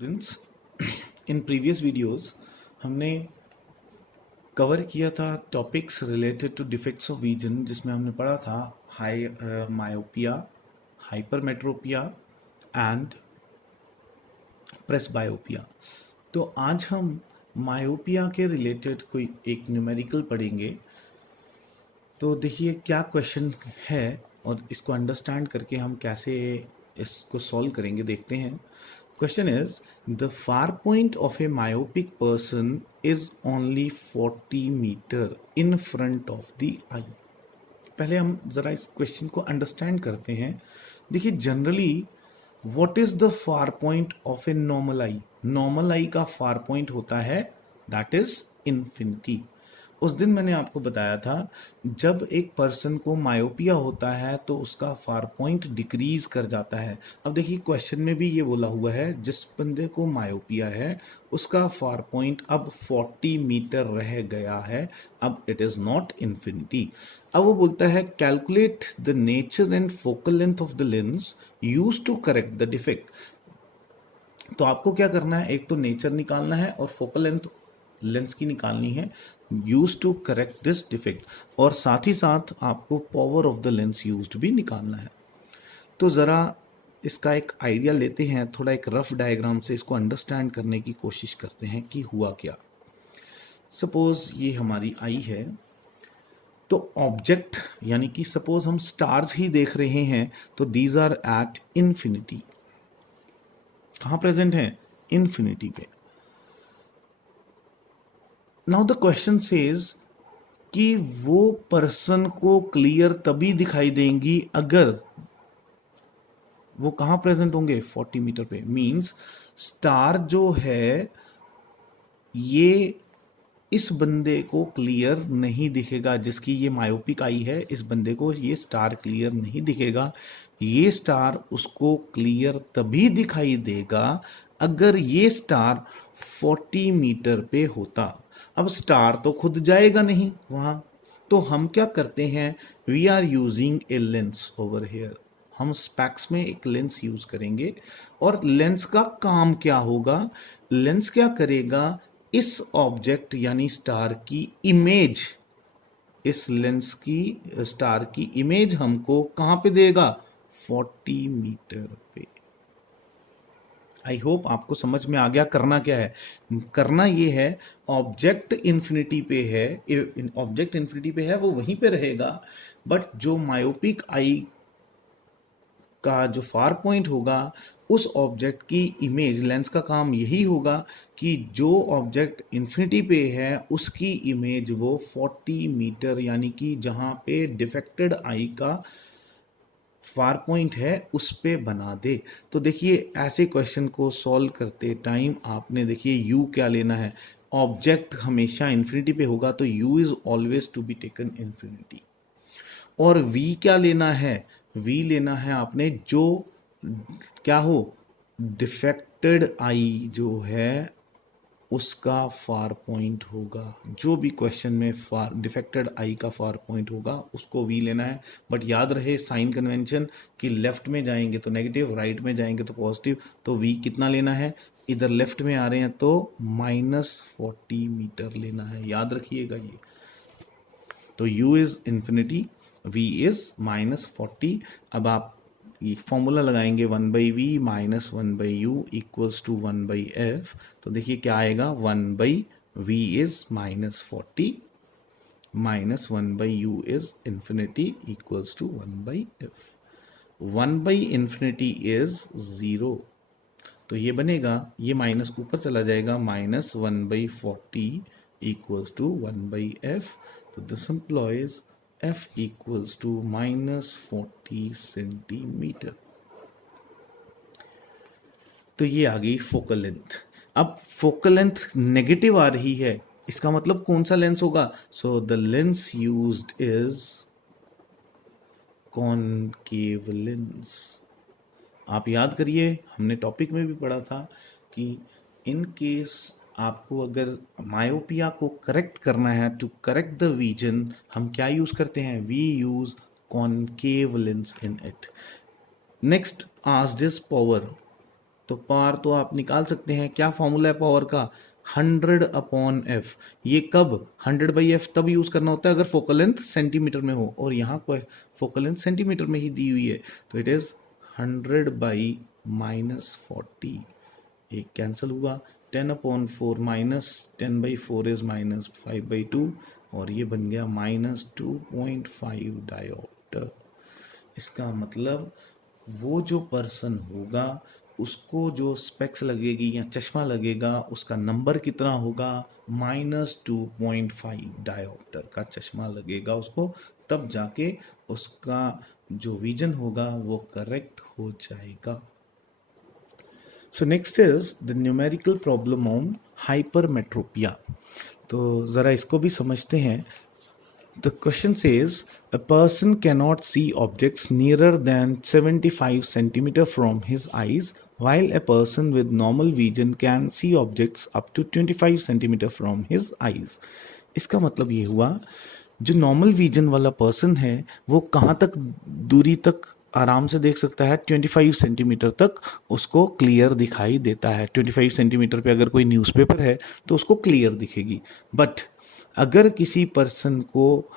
Students, in previous videos हमने cover किया था topics related to defects of vision, जिसमें हमने पढ़ा था high myopia, hypermetropia and presbyopia. तो आज हम मायोपिया के रिलेटेड कोई एक न्यूमेरिकल पढ़ेंगे। तो देखिए क्या क्वेश्चन है और इसको अंडरस्टैंड करके हम कैसे इसको सॉल्व करेंगे, देखते हैं। Question is, the far point of a myopic person is only 40 meter in front of the eye. पहले हम जरा इस क्वेश्चन को अंडरस्टैंड करते हैं। देखिए generally what is the far point of a normal eye? Normal eye का far point होता है दैट इज इन्फिनिटी। उस दिन मैंने आपको बताया था जब एक पर्सन को मायोपिया होता है तो उसका फार पॉइंट डिक्रीज कर जाता है। अब देखिए क्वेश्चन में भी ये बोला हुआ है जिस बंदे को मायोपिया है उसका फार पॉइंट अब 40 मीटर रह गया है, अब इट इज नॉट इन्फिनिटी। अब वो बोलता है calculate the nature and focal length of the lens use to correct the defect. तो आपको क्या करना है, एक तो नेचर निकालना है और फोकल लेंथ लेंस की निकालनी है use to correct this defect, और साथ ही साथ आपको power of the lens used भी निकालना है। तो ज़रा इसका एक आइडिया लेते हैं, थोड़ा एक रफ डायग्राम से इसको अंडरस्टैंड करने की कोशिश करते हैं कि हुआ क्या। सपोज ये हमारी आई है, तो ऑब्जेक्ट यानी कि सपोज हम स्टार्स ही देख रहे हैं, तो दीज आर एट इन्फिनिटी। कहाँ प्रेजेंट हैं? इन्फिनिटी पे। नाउ द क्वेश्चन सेज कि वो पर्सन को क्लियर तभी दिखाई देंगी अगर वो कहां प्रेजेंट होंगे? 40 मीटर पे। मींस स्टार जो है ये इस बंदे को क्लियर नहीं दिखेगा, जिसकी ये मायोपिक आई है, इस बंदे को ये स्टार क्लियर नहीं दिखेगा। ये स्टार उसको क्लियर तभी दिखाई देगा अगर ये स्टार 40 मीटर पे होता। अब स्टार तो खुद जाएगा नहीं वहां, तो हम क्या करते हैं, we are using a lens over here. हम स्पेक्स में एक लेंस यूज करेंगे और लेंस का काम क्या होगा, लेंस क्या करेगा, इस ऑब्जेक्ट यानी स्टार की इमेज, इस लेंस की स्टार की इमेज हमको कहां पे देगा? 40 मीटर पे। आई होप आपको समझ में आ गया करना क्या है। करना ये है, ऑब्जेक्ट इन्फिनिटी पे है, ऑब्जेक्ट इन्फिनिटी पे है वो वहीं पे रहेगा, बट जो मायोपिक आई का जो फार पॉइंट होगा उस ऑब्जेक्ट की इमेज, लेंस का काम यही होगा कि जो ऑब्जेक्ट इन्फिनिटी पे है उसकी इमेज वो 40 मीटर यानी कि जहां पे डिफेक्टेड आई का फार पॉइंट है उस पे बना दे। तो देखिए ऐसे क्वेश्चन को सॉल्व करते टाइम आपने देखिए यू क्या लेना है, ऑब्जेक्ट हमेशा इन्फिनिटी पे होगा तो U is always to be taken infinity. और वी क्या लेना है, वी लेना है आपने जो क्या हो, डिफेक्टेड आई जो है उसका फार पॉइंट होगा। जो भी क्वेश्चन में फार डिफेक्टेड आई का फार पॉइंट होगा उसको वी लेना है। बट याद रहे साइन कन्वेंशन कि लेफ्ट में जाएंगे तो नेगेटिव, राइट में जाएंगे तो पॉजिटिव। तो वी कितना लेना है, इधर लेफ्ट में आ रहे हैं तो -40 मीटर लेना है, याद रखिएगा ये। तो u is infinity, v is -40। अब आप ये फॉर्मूला लगाएंगे 1/v minus 1/u equals to 1/f। तो देखिए क्या आएगा, 1/v is -40 minus 1/u is infinity equals to 1/f। 1/इंफिनिटी इज 0, तो ये बनेगा, ये माइनस ऊपर चला जाएगा, -1/40 equals to 1/f. So this implies f equals to -40 centimetre. तो ये आ गई फोकल लेंथ। अब फोकल लेंथ नेगेटिव आ रही है, इसका मतलब कौन सा लेंस होगा? So the lens used is concave lens. आप याद करिए हमने टॉपिक में भी पढ़ा था कि इन केस आपको अगर मायोपिया को करेक्ट करना है, टू करेक्ट द विजन, हम क्या यूज करते हैं, we use concave lens in it. Next asked is power. तो पावर तो आप निकाल सकते हैं, क्या फॉर्मूला है पावर का, 100/f। ये कब 100/f तब यूज करना होता है अगर फोकल लेंथ सेंटीमीटर में हो, और यहाँ कोई फोकल लेंथ सेंटीमीटर में ही दी हुई है, तो इट इज 100/-40। एक कैंसिल हुआ, 10/4 -10/4 इज -5/2, और ये बन गया -2.5 डायोप्टर। इसका मतलब वो जो पर्सन होगा उसको जो स्पेक्स लगेगी या चश्मा लगेगा, उसका नंबर कितना होगा, -2.5 डायोप्टर का चश्मा लगेगा उसको, तब जाके उसका जो विजन होगा वो करेक्ट हो जाएगा। So next is the numerical problem on hypermetropia. तो ज़रा इसको भी समझते हैं। The question says a person cannot see objects nearer than 75 centimeter from his eyes, while a person with normal vision can see objects up to 25 centimeter from his eyes. इसका मतलब ये हुआ, जो नॉर्मल विजन वाला person है वो कहाँ तक दूरी तक आराम से देख सकता है, 25 सेंटीमीटर तक उसको क्लियर दिखाई देता है। 25 सेंटीमीटर पे अगर कोई न्यूज़पेपर है तो उसको क्लियर दिखेगी। बट अगर किसी पर्सन को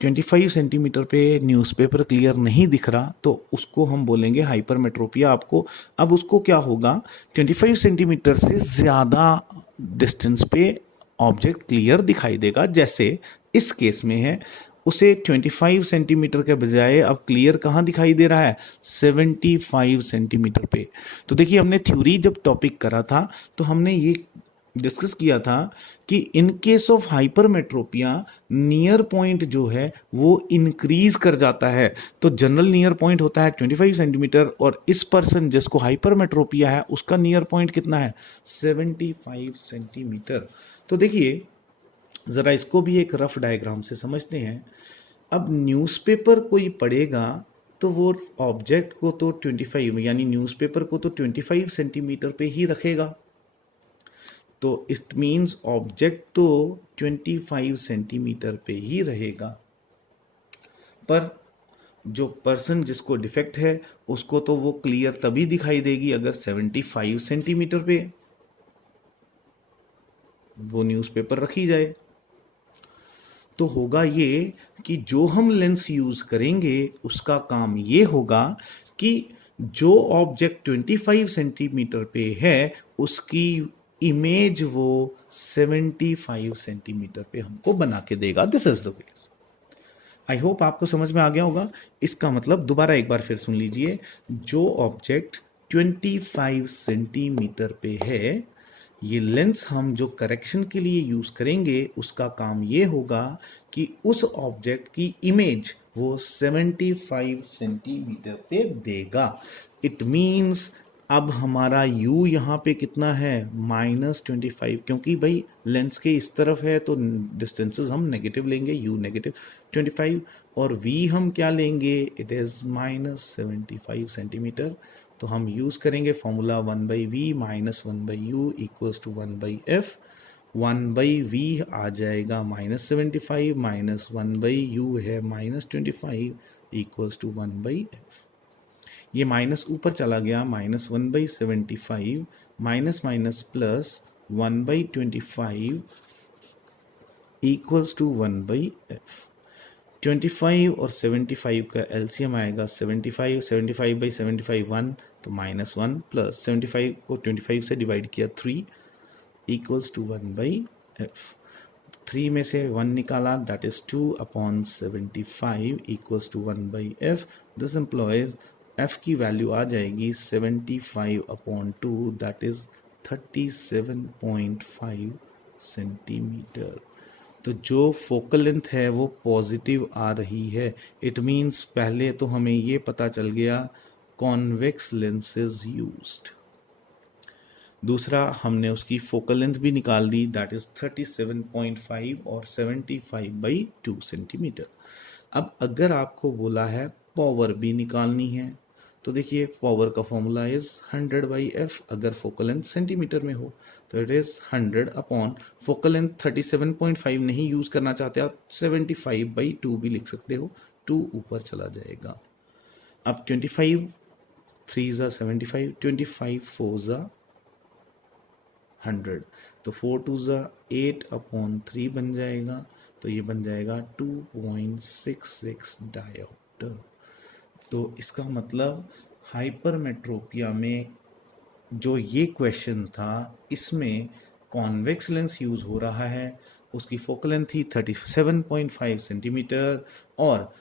25 सेंटीमीटर पे न्यूज़पेपर क्लियर नहीं दिख रहा तो उसको हम बोलेंगे हाइपरमेट्रोपिया। आपको अब उसको क्या होगा, 25 सेंटीमीटर से ज़्यादा डिस्टेंस पे ऑब्जेक्ट क्लियर दिखाई देगा। जैसे इस केस में है, उसे 25 सेंटीमीटर के बजाय अब क्लियर कहाँ दिखाई दे रहा है, 75 सेंटीमीटर पे। तो देखिए, हमने थ्योरी जब टॉपिक करा था तो हमने ये डिस्कस किया था कि in case of hypermetropia near point जो है वो इंक्रीज कर जाता है। तो जनरल नियर पॉइंट होता है 25 सेंटीमीटर, और इस पर्सन जिसको हाइपरमेट्रोपिया है उसका नियर पॉइंट कितना है, 75 सेंटीमीटर। तो देखिए जरा इसको भी एक रफ डायग्राम से समझते हैं। अब न्यूज़पेपर कोई पढ़ेगा तो वो ऑब्जेक्ट को तो 25 यानी न्यूज़पेपर को तो 25 सेंटीमीटर पे ही रखेगा, तो इट मीन्स ऑब्जेक्ट तो 25 सेंटीमीटर पे ही रहेगा। पर जो पर्सन जिसको डिफेक्ट है उसको तो वो क्लियर तभी दिखाई देगी अगर 75 सेंटीमीटर पे वो न्यूज़पेपर रखी जाए। तो होगा ये कि जो हम लेंस यूज करेंगे उसका काम ये होगा कि जो ऑब्जेक्ट 25 सेंटीमीटर पे है उसकी इमेज वो 75 सेंटीमीटर पे हमको बना के देगा। This is the way. I hope आपको समझ में आ गया होगा। इसका मतलब दोबारा एक बार फिर सुन लीजिए, जो ऑब्जेक्ट 25 सेंटीमीटर पे है, ये लेंस हम जो करेक्शन के लिए यूज करेंगे उसका काम ये होगा कि उस ऑब्जेक्ट की इमेज वो 75 सेंटीमीटर पे देगा। इट मीन्स अब हमारा u यहाँ पे कितना है, -25, क्योंकि भाई लेंस के इस तरफ है तो डिस्टेंसेस हम नेगेटिव लेंगे, u नेगेटिव 25, और v हम क्या लेंगे, इट इज -75 सेंटीमीटर। तो हम यूज करेंगे formula 1/v -1/u equals to 1/f। 1/v आ जाएगा -75 -1/u है -25 इक्वल्स टू 1/f। ये माइनस ऊपर चला गया, -1/75 minus minus plus 1/25 equals to 1/f। 25 और 75 का एलसीएम आएगा 75, 75/75 1, तो -1 प्लस 75 को 25 से डिवाइड किया 3 इक्वल्स टू 1/f। 3 में से 1 निकाला, that is 2/75 equals to 1/f। This implies f की वैल्यू आ जाएगी 75/2, दैट इज 37.5 सेंटीमीटर। तो जो फोकल लेंथ है वो पॉजिटिव आ रही है। इट मीन्स पहले तो हमें ये पता चल गया कॉन्वेक्स लेंस इज यूज्ड। दूसरा, हमने उसकी फोकल लेंथ भी निकाल दी, दैट इज 37.5 और 75/2 सेंटीमीटर। अब अगर आपको बोला है पावर भी निकालनी है तो देखिए पावर का फॉर्मूला इज 100/f। अगर फोकल लेंथ सेंटीमीटर में हो तो it is 100 upon focal length 37.5 नहीं यूज करना चाहते आप 75/2 भी लिख सकते हो, 2 ऊपर चला जाएगा। अब 25 3 ज़ा 75, 25 4 ज़ा 100, तो 4 2 ज़ा 8/3 बन जाएगा, तो ये बन जाएगा 2.66 डायोप्टर। तो इसका मतलब हाइपरमेट्रोपिया में जो ये क्वेश्चन था, इसमें कॉन्वेक्स लेंस यूज हो रहा है, उसकी फोकल लेंथ थी 37.5 सेंटीमीटर, और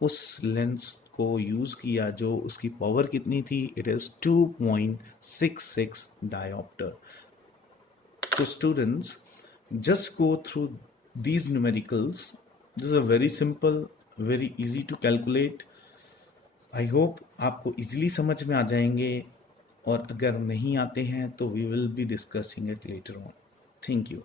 उस लेंस को यूज किया जो उसकी पावर कितनी थी, it is 2.66 dioptre. So students, just go through these numericals. This is a very simple, very easy to calculate. I hope आपको easily समझ में आ जाएंगे, और अगर नहीं आते हैं तो we will be discussing it later on. Thank you.